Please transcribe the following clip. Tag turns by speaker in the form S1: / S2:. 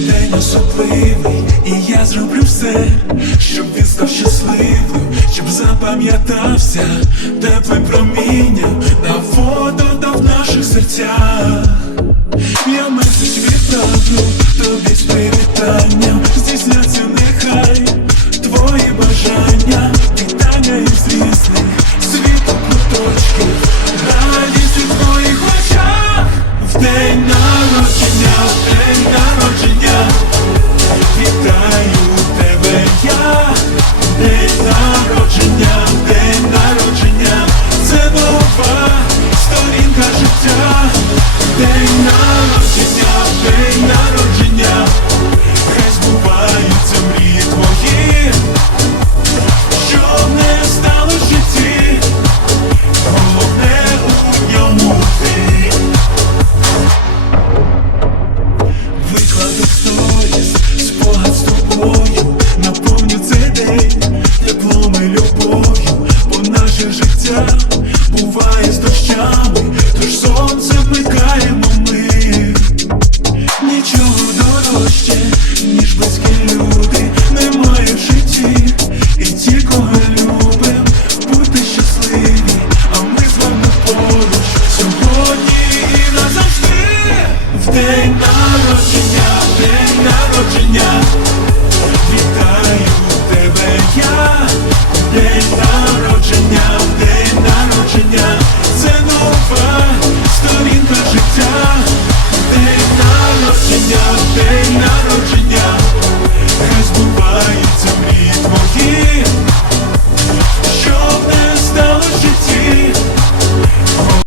S1: День особливий, і я зроблю все, щоб він став щасливим, щоб запам'ятався тепле проміння на та в наших серцях. Я меседж відтаплю тобі сприяти вчора, день народження, день народження, хай збуваються мрії твої, Щоб не стало в житті, головне у ньому ти Викладу сторіс, спогад з тобою, наповню цей день, теплом і любов'ю, бо наше життя буває з дощами. down, they